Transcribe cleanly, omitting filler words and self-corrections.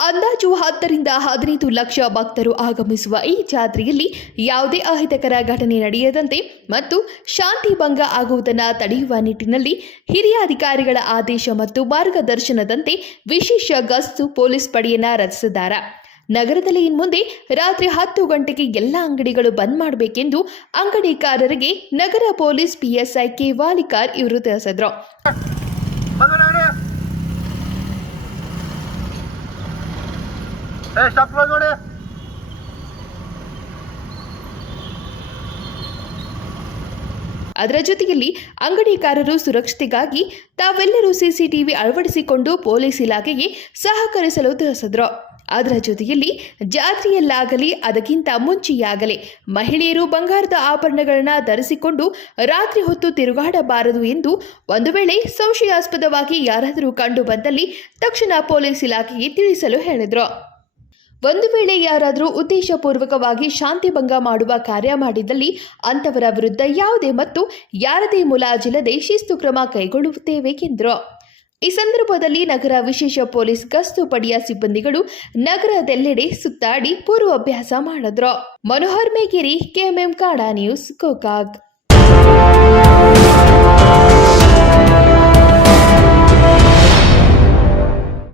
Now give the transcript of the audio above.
ಅಂದಾಜು 10 ರಿಂದ 15 ಲಕ್ಷ ಭಕ್ತರು ಆಗಮಿಸುವ ಈ ಜಾತ್ರೆಯಲ್ಲಿ ಯಾವುದೇ ಅಹಿತಕರ ಘಟನೆ ನಡೆಯದಂತೆ ಮತ್ತು ಶಾಂತಿ ಭಂಗ ಆಗುವುದನ್ನು ತಡೆಯುವ ನಿಟ್ಟಿನಲ್ಲಿ ಹಿರಿಯ ಅಧಿಕಾರಿಗಳ ಆದೇಶ ಮತ್ತು ಮಾರ್ಗದರ್ಶನದಂತೆ ವಿಶೇಷ ಗಸ್ತು ಪೊಲೀಸ್ ಪಡೆಯನ್ನು ರಚಿಸಿದ್ದಾರೆ. ನಗರದಲ್ಲಿ ಇನ್ಮುಂದೆ ರಾತ್ರಿ 10 ಗಂಟೆಗೆ ಎಲ್ಲ ಅಂಗಡಿಗಳು ಬಂದ್ ಮಾಡಬೇಕೆಂದು ಅಂಗಡಿಕಾರರಿಗೆ ನಗರ ಪೊಲೀಸ್ PSI ಕೆ ವಾಲಿಕಾರ್ ಇವರು ತಿಳಿಸಿದರು. ಅದರ ಜೊತೆಯಲ್ಲಿ ಅಂಗಡಿಕಾರರು ಸುರಕ್ಷತೆಗಾಗಿ ತಾವೆಲ್ಲರೂ CCTV ಅಳವಡಿಸಿಕೊಂಡು ಪೊಲೀಸ್ ಇಲಾಖೆಗೆ ಸಹಕರಿಸಲು ತಿಳಿಸಿದರು. ಅದರ ಜೊತೆಯಲ್ಲಿ ಜಾತ್ರೆಯಲ್ಲಾಗಲಿ ಅದಕ್ಕಿಂತ ಮುಂಚೆಯಾಗಲಿ ಮಹಿಳೆಯರು ಬಂಗಾರದ ಆಭರಣಗಳನ್ನು ಧರಿಸಿಕೊಂಡು ರಾತ್ರಿ ಹೊತ್ತು ತಿರುಗಾಡಬಾರದು ಎಂದು ಒಂದು ವೇಳೆ ಸಂಶಯಾಸ್ಪದವಾಗಿ ಯಾರಾದರೂ ಕಂಡು ಬಂದಲ್ಲಿ ತಕ್ಷಣ ಪೊಲೀಸ್ ಇಲಾಖೆಗೆ ತಿಳಿಸಲು ಹೇಳಿದರು. ಒಂದು ವೇಳೆ ಯಾರಾದರೂ ಉದ್ದೇಶಪೂರ್ವಕವಾಗಿ ಶಾಂತಿ ಭಂಗ ಮಾಡುವ ಕಾರ್ಯ ಮಾಡಿದಲ್ಲಿ ಅಂತವರ ವಿರುದ್ಧ ಯಾವುದೇ ಮತ್ತು ಯಾರದೇ ಮುಲಾಜಿಲ್ಲದೆ ಶಿಸ್ತು ಕ್ರಮ ಕೈಗೊಳ್ಳುತ್ತೇವೆ ಎಂದರು. ಈ ಸಂದರ್ಭದಲ್ಲಿ ನಗರ ವಿಶೇಷ ಪೊಲೀಸ್ ಗಸ್ತು ಪಡೆಯ ಸಿಬ್ಬಂದಿಗಳು ನಗರದೆಲ್ಲೆಡೆ ಸುತ್ತಾಡಿ ಪೂರ್ವಾಭ್ಯಾಸ ಮಾಡಿದ್ರು. ಮನೋಹರ್ ಮೇಗೇರಿ, KMM ಕಾಡಾ ನ್ಯೂಸ್, ಗೋಕಾಕ್.